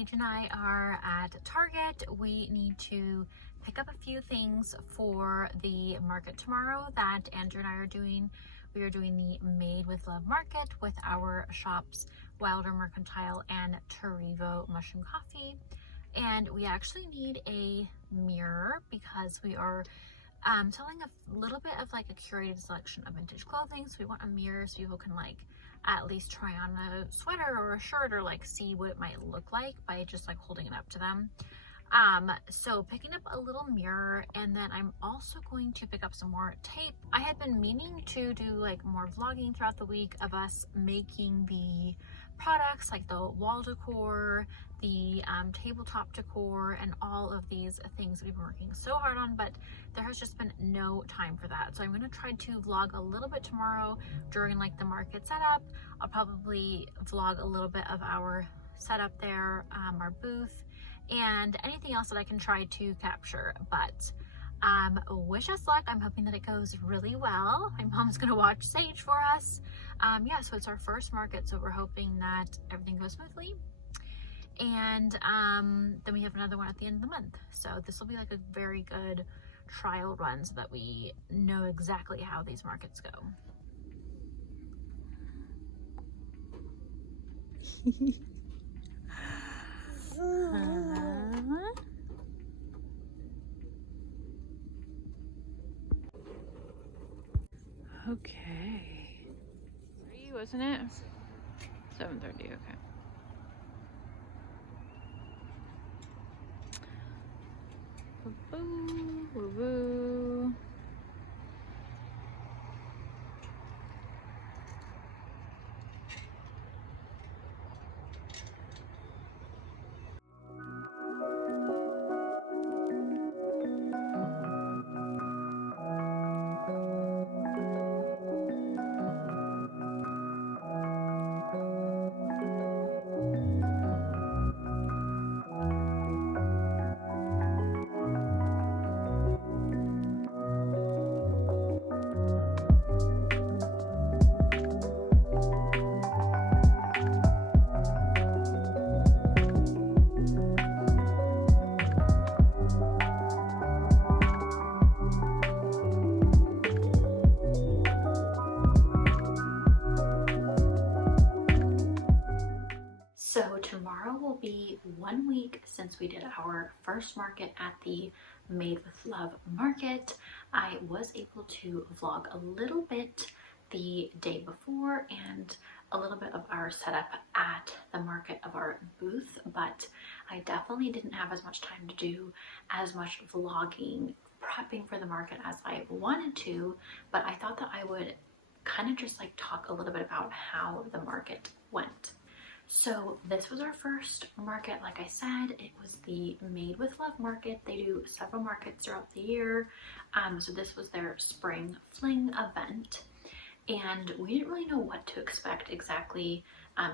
Sage and I are at Target. We need to pick up a few things for the market tomorrow that Andrew and I are doing. We are doing the Made with Love market with our shops Wilder Mercantile and Tarivo Mushroom Coffee. And we actually need a mirror because we are selling a little bit of like a curated selection of vintage clothing. So we want a mirror so people can like at least try on a sweater or a shirt or like see what it might look like by just like holding it up to them. So picking up a little mirror, and then I'm also going to pick up some more tape. I had been meaning to do like more vlogging throughout the week of us making the products like the wall decor, the tabletop decor, and all of these things we've been working so hard on, but there has just been no time for that. So I'm going to try to vlog a little bit tomorrow during like the market setup. I'll probably vlog a little bit of our setup there, our booth, and anything else that I can try to capture. But wish us luck. I'm hoping that it goes really well. My mom's gonna watch Sage for us. Yeah, so it's our first market, so we're hoping that everything goes smoothly. And then we have another one at the end of the month. So this will be like a very good trial run so that we know exactly how these markets go. Okay. 3, wasn't it? 7:30, okay. Woo woo woo. So tomorrow will be 1 week since we did our first market at the Made with Love market. I was able to vlog a little bit the day before and a little bit of our setup at the market of our booth, but I definitely didn't have as much time to do as much vlogging prepping for the market as I wanted to, but I thought that I would kind of just like talk a little bit about how the market went. So this was our first market. Like I said, it was the Made with Love market. They do several markets throughout the year. So this was their spring fling event. And we didn't really know what to expect exactly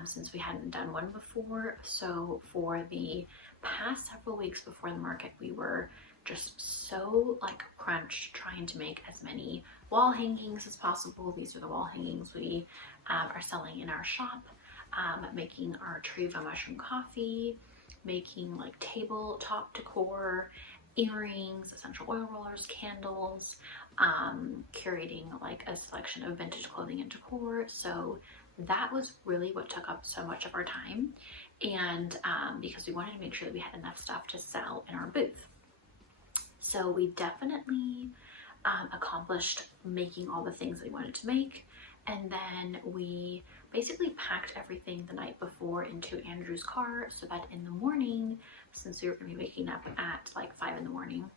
since we hadn't done one before. So for the past several weeks before the market, we were just so like crunched trying to make as many wall hangings as possible. These are the wall hangings we are selling in our shop. Making our Tarivo mushroom coffee, making like tabletop decor, earrings, essential oil rollers, candles, curating like a selection of vintage clothing and decor. So that was really what took up so much of our time, and because we wanted to make sure that we had enough stuff to sell in our booth. So we definitely accomplished making all the things that we wanted to make. And then we basically packed everything the night before into Andrew's car so that in the morning, since we were going to be waking up at like 5 in the morning,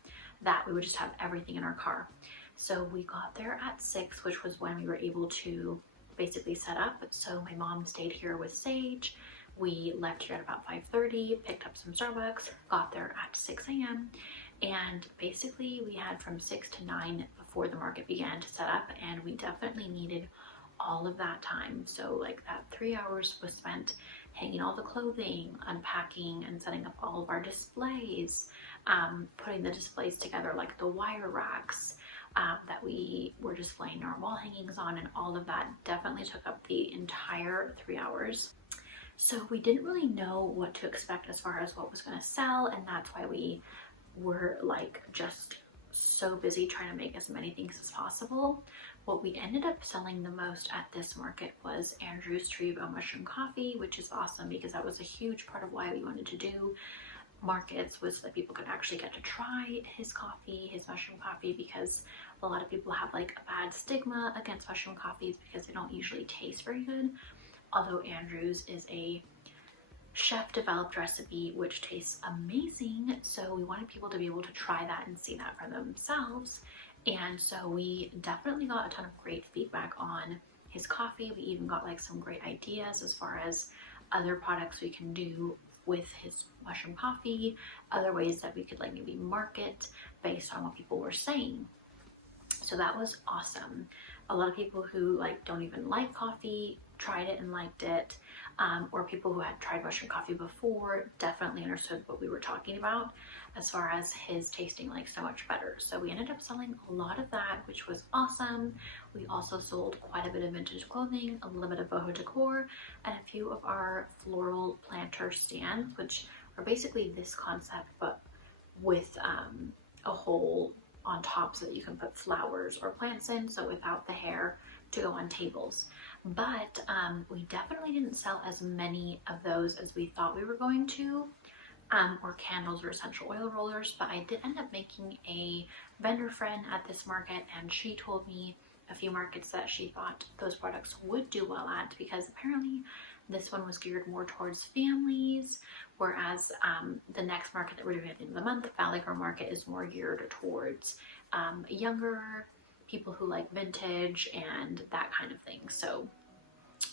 that we would just have everything in our car. So we got there at 6, which was when we were able to basically set up. So my mom stayed here with Sage. We left here at about 5:30, picked up some Starbucks, got there at 6 a.m. And basically we had from 6 to 9 before the market began to set up, and we definitely needed all of that time. So like that 3 hours was spent hanging all the clothing, unpacking and setting up all of our displays, putting the displays together, like the wire racks that we were displaying our wall hangings on, and all of that definitely took up the entire 3 hours. So we didn't really know what to expect as far as what was going to sell, and that's why we were like just so busy trying to make as many things as possible. What we ended up selling the most at this market was Andrew's Trivo mushroom coffee, which is awesome because that was a huge part of why we wanted to do markets, was so that people could actually get to try his coffee, his mushroom coffee, because a lot of people have like a bad stigma against mushroom coffees because they don't usually taste very good. Although Andrew's is a chef developed recipe which tastes amazing, so we wanted people to be able to try that and see that for themselves. And so we definitely got a ton of great feedback on his coffee. We even got like some great ideas as far as other products we can do with his mushroom coffee, other ways that we could like maybe market based on what people were saying. So that was awesome. A lot of people who like don't even like coffee tried it and liked it, or people who had tried mushroom coffee before definitely understood what we were talking about as far as his tasting like so much better. So we ended up selling a lot of that, which was awesome. We also sold quite a bit of vintage clothing, a little bit of boho decor, and a few of our floral planter stands, which are basically this concept but with a hole on top so that you can put flowers or plants in, so without the hair to go on tables. But we definitely didn't sell as many of those as we thought we were going to, or candles or essential oil rollers. But I did end up making a vendor friend at this market, and she told me a few markets that she thought those products would do well at, because apparently this one was geared more towards families, whereas the next market that we're doing at the end of the month, Valley Girl Market, is more geared towards younger people who like vintage and that kind of thing. So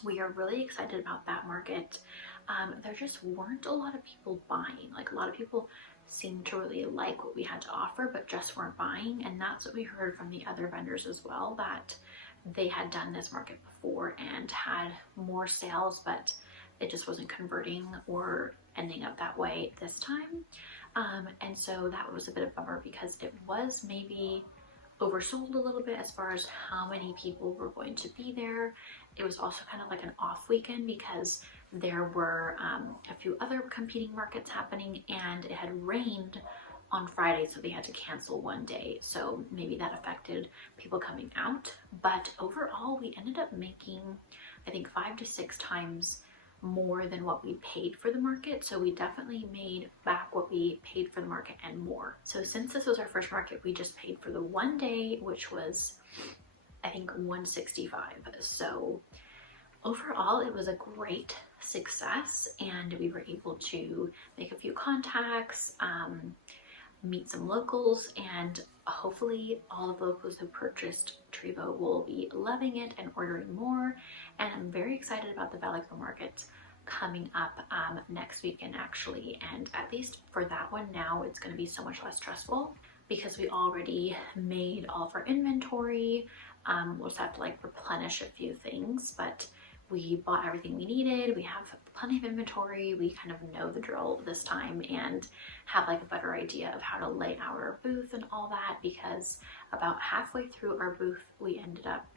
we are really excited about that market. There just weren't a lot of people buying. Like, a lot of people seemed to really like what we had to offer, but just weren't buying. And that's what we heard from the other vendors as well, that they had done this market before and had more sales, but it just wasn't converting or ending up that way this time. And so that was a bit of a bummer, because it was maybe oversold a little bit as far as how many people were going to be there. It was also kind of like an off weekend because there were a few other competing markets happening, and it had rained on Friday, so they had to cancel one day. So maybe that affected people coming out. But overall, we ended up making, I think, 5 to 6 times more than what we paid for the market. So we definitely made back what we paid for the market and more. So since this was our first market, we just paid for the one day, which was, I think, $165. So overall, it was a great success, and we were able to make a few contacts, meet some locals, and hopefully all of the locals who purchased Trivo will be loving it and ordering more. And I'm very excited about the Valley Girl Market coming up next weekend, actually. And at least for that one now, it's going to be so much less stressful because we already made all of our inventory. We'll just have to like replenish a few things, but we bought everything we needed. We have plenty of inventory. We kind of know the drill this time and have like a better idea of how to lay out our booth and all that, because about halfway through our booth,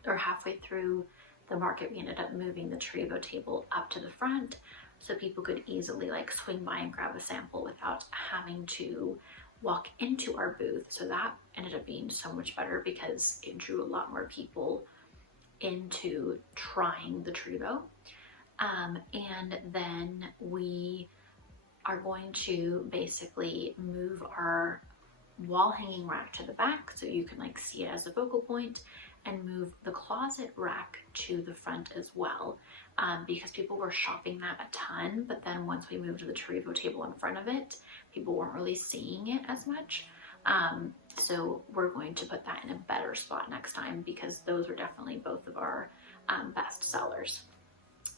halfway through the market, we ended up moving the Trivo table up to the front so people could easily like swing by and grab a sample without having to walk into our booth. So that ended up being so much better because it drew a lot more people into trying the Trivo. And then we are going to basically move our wall hanging rack to the back so you can like see it as a focal point, and move the closet rack to the front as well, because people were shopping that a ton, but then once we moved the Trivo table in front of it, people weren't really seeing it as much. So we're going to put that in a better spot next time, because those were definitely both of our best sellers.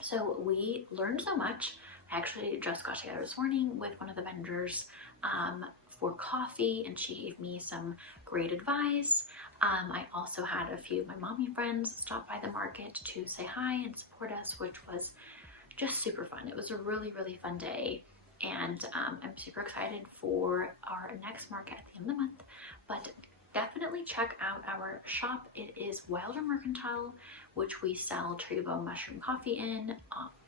So we learned so much. I actually just got together this morning with one of the vendors for coffee, and she gave me some great advice. I also had a few of my mommy friends stop by the market to say hi and support us, which was just super fun. It was a really, really fun day. And I'm super excited for our next market at the end of the month. But definitely check out our shop. It is Wilder Mercantile, which we sell Trivo mushroom coffee in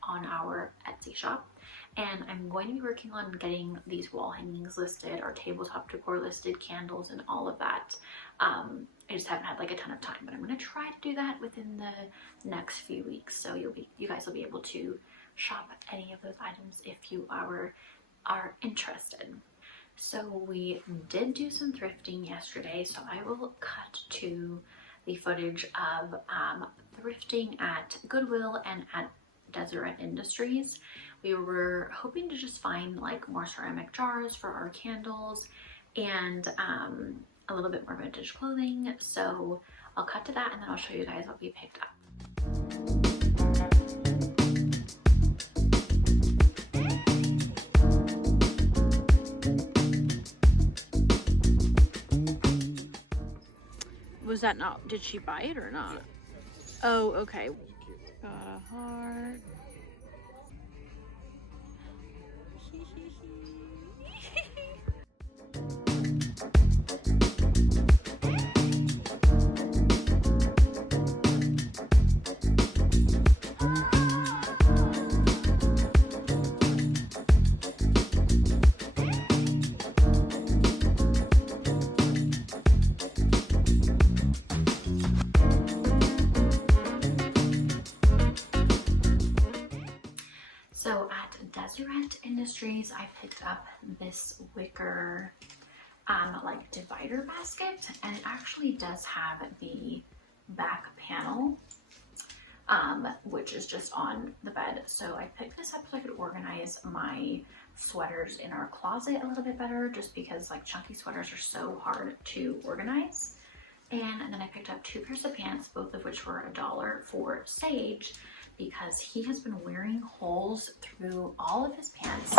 on our Etsy shop. And I'm going to be working on getting these wall hangings listed, our tabletop decor listed, candles and all of that. I just haven't had like a ton of time, but I'm going to try to do that within the next few weeks. So you guys will be able to shop any of those items if you are interested. So we did do some thrifting yesterday, so I will cut to the footage of thrifting at Goodwill and at Deseret Industries. We were hoping to just find like more ceramic jars for our candles and a little bit more vintage clothing. So I'll cut to that and then I'll show you guys what we picked up. Was that not, did she buy it or not? Oh, okay. Got a heart. So at Deseret Industries, I picked up this wicker like divider basket, and it actually does have the back panel, which is just on the bed. So I picked this up so I could organize my sweaters in our closet a little bit better, just because like chunky sweaters are so hard to organize. And then I picked up 2 pairs of pants, both of which were $1 for Sage, because he has been wearing holes through all of his pants.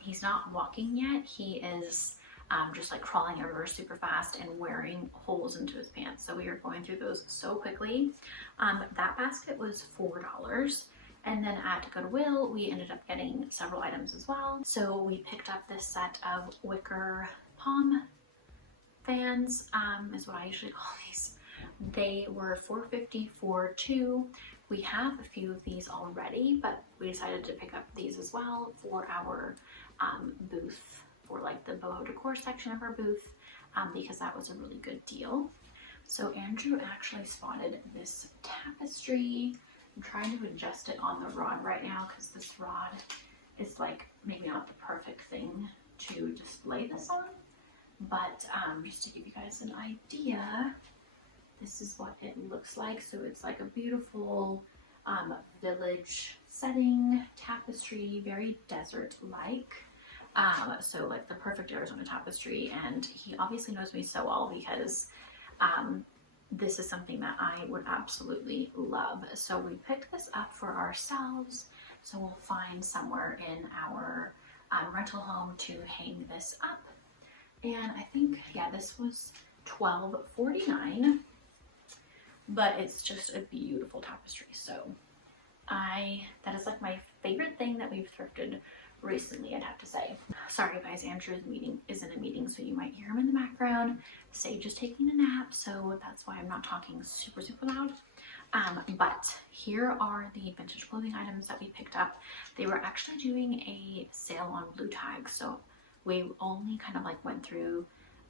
He's not walking yet. He is just like crawling everywhere super fast and wearing holes into his pants. So we are going through those so quickly. That basket was $4. And then at Goodwill, we ended up getting several items as well. So we picked up this set of wicker palm fans, is what I usually call these. They were $4.50 for 2. We have a few of these already, but we decided to pick up these as well for our booth, for like the boho decor section of our booth, because that was a really good deal. So Andrew actually spotted this tapestry. I'm trying to adjust it on the rod right now because this rod is like maybe not the perfect thing to display this on, but just to give you guys an idea, this is what it looks like. So it's like a beautiful village setting tapestry, very desert-like. So like the perfect Arizona tapestry. And he obviously knows me so well because this is something that I would absolutely love. So we picked this up for ourselves. So we'll find somewhere in our rental home to hang this up. And I think, yeah, this was $12.49. But it's just a beautiful tapestry. So that is like my favorite thing that we've thrifted recently, I'd have to say. Sorry guys, Andrew is in a meeting, so you might hear him in the background. Sage is taking a nap, so that's why I'm not talking super loud. But here are the vintage clothing items that we picked up. They were actually doing a sale on blue tags, so we only kind of like went through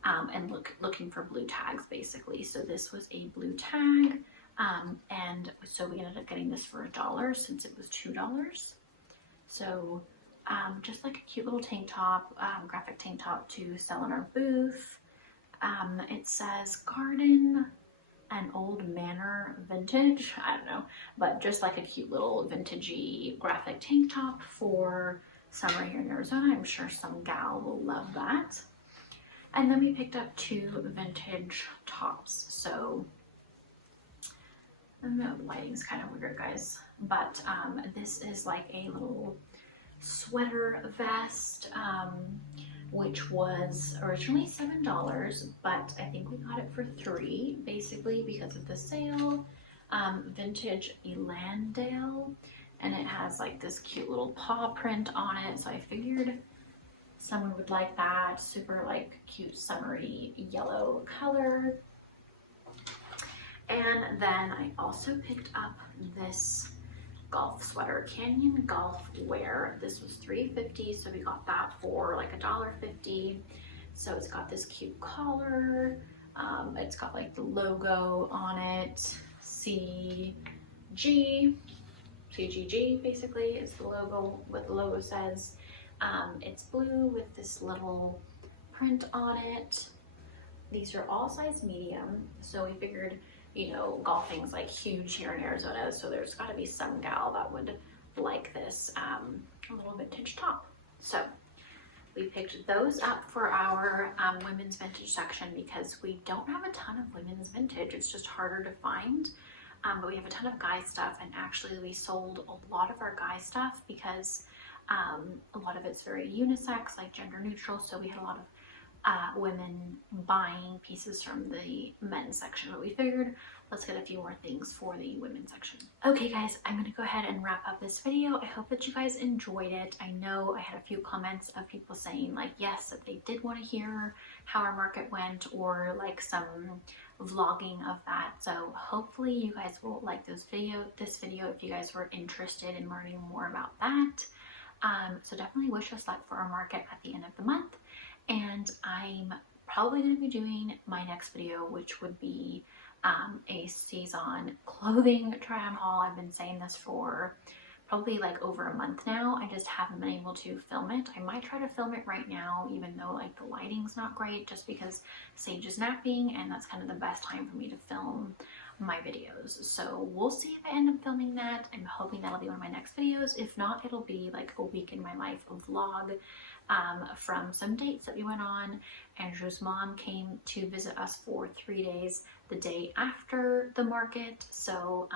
and looking for blue tags basically. So this was a blue tag, and so we ended up getting this for $1 since it was $2. So just like a cute little tank top, graphic tank top to sell in our booth. It says garden and old manor vintage, I don't know, but just like a cute little vintagey graphic tank top for summer here in Arizona. I'm sure some gal will love that. And then we picked up 2 vintage tops. So the lighting's kind of weird, guys, but this is like a little sweater vest, which was originally $7, but I think we got it for $3 basically because of the sale. Vintage Elandale, and it has like this cute little paw print on it, so I figured someone would like that. Super like cute summery yellow color. And then I also picked up this golf sweater, Canyon Golf Wear. This was $3.50, so we got that for like $1.50. So it's got this cute collar. It's got like the logo on it, CGG basically is the logo, what the logo says. It's blue with this little print on it. These are all size medium, so we figured, you know, golfing's like huge here in Arizona, so there's got to be some gal that would like this little vintage top. So we picked those up for our women's vintage section because we don't have a ton of women's vintage. It's just harder to find. But we have a ton of guy stuff, and actually we sold a lot of our guy stuff because a lot of it's very unisex, like gender neutral, so we had a lot of women buying pieces from the men's section, but we figured let's get a few more things for the women's section. Okay guys, I'm gonna go ahead and wrap up this video. I hope that you guys enjoyed it. I know I had a few comments of people saying like, yes, that they did want to hear how our market went, or like some vlogging of that. So hopefully you guys will like this video if you guys were interested in learning more about that. So definitely wish us luck for our market at the end of the month. And I'm probably going to be doing my next video, which would be a Saison clothing try on haul. I've been saying this for probably like over a month now. I just haven't been able to film it. I might try to film it right now, even though like the lighting's not great, just because Sage is napping and that's kind of the best time for me to film my videos. So we'll see if I end up filming that. I'm hoping that'll be one of my next videos. If not, it'll be like a week in my life vlog from some dates that we went on. Andrew's mom came to visit us for 3 days the day after the market, so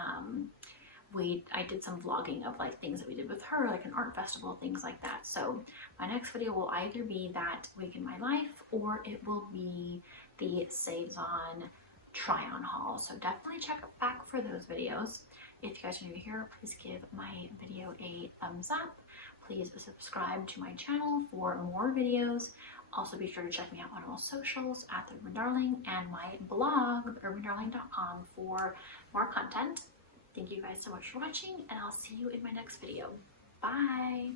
I did some vlogging of like things that we did with her, like an art festival, things like that. So my next video will either be that week in my life, or it will be the Saison try on haul. So definitely check back for those videos. If you guys are new here, please give my video a thumbs up. Please subscribe to my channel for more videos. Also be sure to check me out on all socials at The Urban Darling, and my blog, theurbandarling.com, for more content. Thank you guys so much for watching, and I'll see you in my next video. Bye!